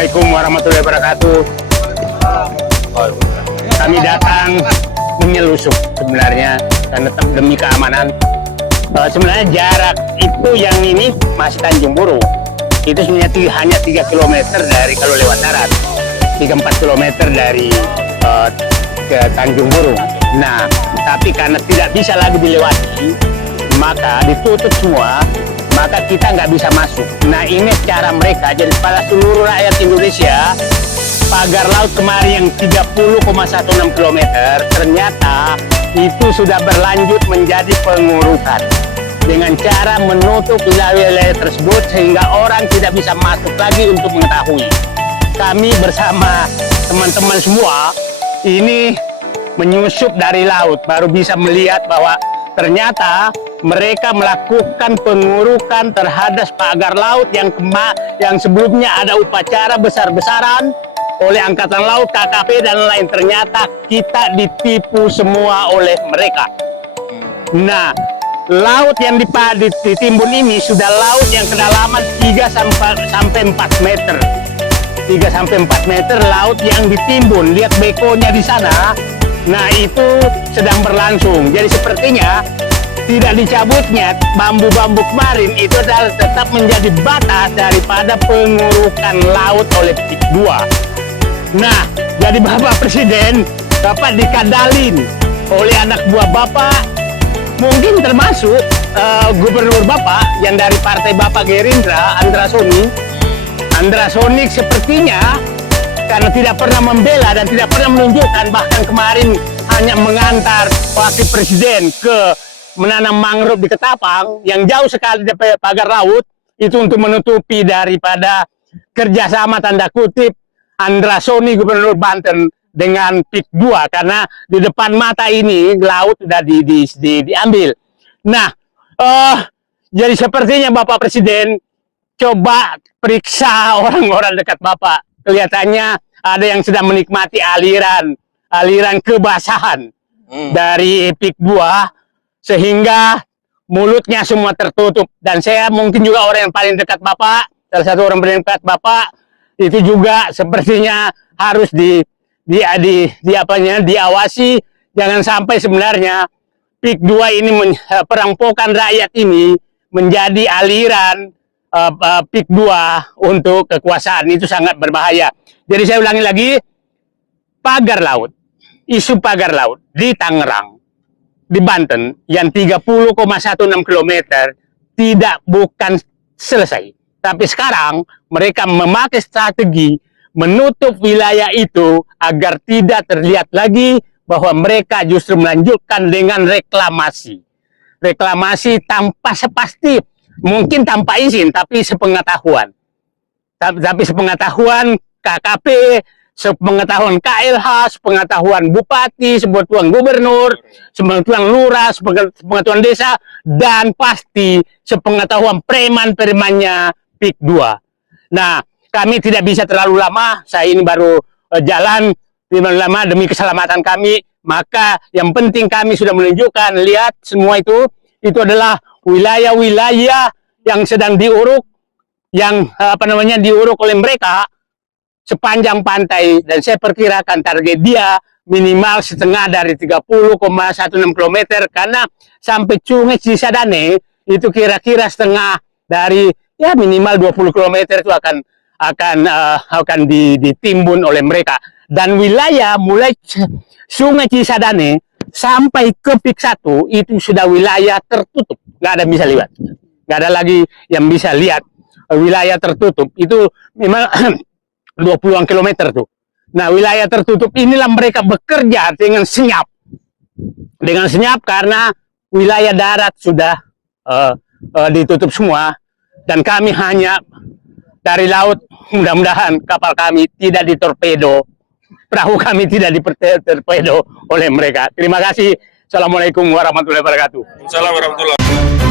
Assalamualaikum warahmatullahi wabarakatuh. Kami datang menyelusup sebenarnya dan tetap demi keamanan. Sebenarnya jarak itu yang ini masih Tanjung Buru. Itu sebenarnya hanya 3 km dari kalau lewat darat. 3-4 km dari ke Tanjung Buru. Nah, tapi karena tidak bisa lagi dilewati, maka ditutup semua. Maka kita nggak bisa masuk. Nah, ini cara mereka. Jadi pada seluruh rakyat Indonesia, pagar laut kemarin yang 30,16 km ternyata itu sudah berlanjut menjadi pengurukan dengan cara menutup wilayah-wilayah tersebut sehingga orang tidak bisa masuk lagi untuk mengetahui. Kami bersama teman-teman semua ini menyusup dari laut baru bisa melihat bahwa ternyata mereka melakukan pengurukan terhadap pagar laut yang sebelumnya ada upacara besar-besaran oleh Angkatan Laut, KKP dan lain. Ternyata kita ditipu semua oleh mereka. Nah, laut yang ditimbun ini sudah laut yang kedalaman 3-4 meter. 3-4 meter laut yang ditimbun. Lihat bekonya di sana. Nah, itu sedang berlangsung. Jadi sepertinya tidak dicabutnya bambu-bambu kemarin itu adalah tetap menjadi batas daripada pengurukan laut oleh PIK 2. Nah, jadi Bapak Presiden dapat dikadalin oleh anak buah Bapak, mungkin termasuk Gubernur Bapak yang dari partai Bapak Gerindra, Andra Sonick. Andra Sonick sepertinya karena tidak pernah membela dan tidak pernah menunjukkan, bahkan kemarin hanya mengantar Wakil Presiden ke menanam mangrove di Ketapang yang jauh sekali dari pagar laut itu untuk menutupi daripada kerjasama tanda kutip Andra Sonick Gubernur Banten dengan PIK 2 karena di depan mata ini laut sudah diambil. Nah, jadi sepertinya Bapak Presiden coba periksa orang-orang dekat Bapak. Kelihatannya ada yang sedang menikmati aliran kebasahan dari PIK 2 sehingga mulutnya semua tertutup. Dan saya mungkin juga orang yang paling dekat Bapak, salah satu orang paling dekat Bapak itu juga sepertinya harus diawasi. Jangan sampai sebenarnya PIK 2 ini perampokan rakyat ini menjadi aliran PIK 2 untuk kekuasaan. Itu sangat berbahaya. Jadi saya ulangi lagi, pagar laut, isu pagar laut di Tangerang, di Banten yang 30,16 km bukan selesai. Tapi sekarang mereka memakai strategi menutup wilayah itu agar tidak terlihat lagi bahwa mereka justru melanjutkan dengan reklamasi. Reklamasi tanpa sepasti, mungkin tanpa izin, tapi sepengetahuan. Tapi sepengetahuan KKP, sepengetahuan KLH, sepengetahuan Bupati, sepengetahuan Gubernur, sepengetahuan Lurah, sepengetahuan desa, dan pasti sepengetahuan preman-premannya PIK 2. Nah, kami tidak bisa terlalu lama, saya ini baru jalan lama demi keselamatan kami, maka yang penting kami sudah menunjukkan, lihat semua itu adalah wilayah-wilayah yang sedang diuruk, yang diuruk oleh mereka sepanjang pantai, dan saya perkirakan target dia minimal setengah dari 30,16 km karena sampai Sungai Cisadane itu kira-kira setengah dari ya minimal 20 km itu akan ditimbun oleh mereka. Dan wilayah mulai Sungai Cisadane sampai ke PIK 1 itu sudah wilayah tertutup, nggak ada bisa lihat, nggak ada lagi yang bisa lihat, wilayah tertutup itu memang 20-an kilometer tuh. Nah, wilayah tertutup inilah mereka bekerja dengan senyap. Dengan senyap karena wilayah darat sudah ditutup semua. Dan kami hanya dari laut, mudah-mudahan kapal kami tidak ditorpedo. Perahu kami tidak ditorpedo oleh mereka. Terima kasih. Assalamualaikum warahmatullahi wabarakatuh. Assalamualaikum warahmatullahi wabarakatuh.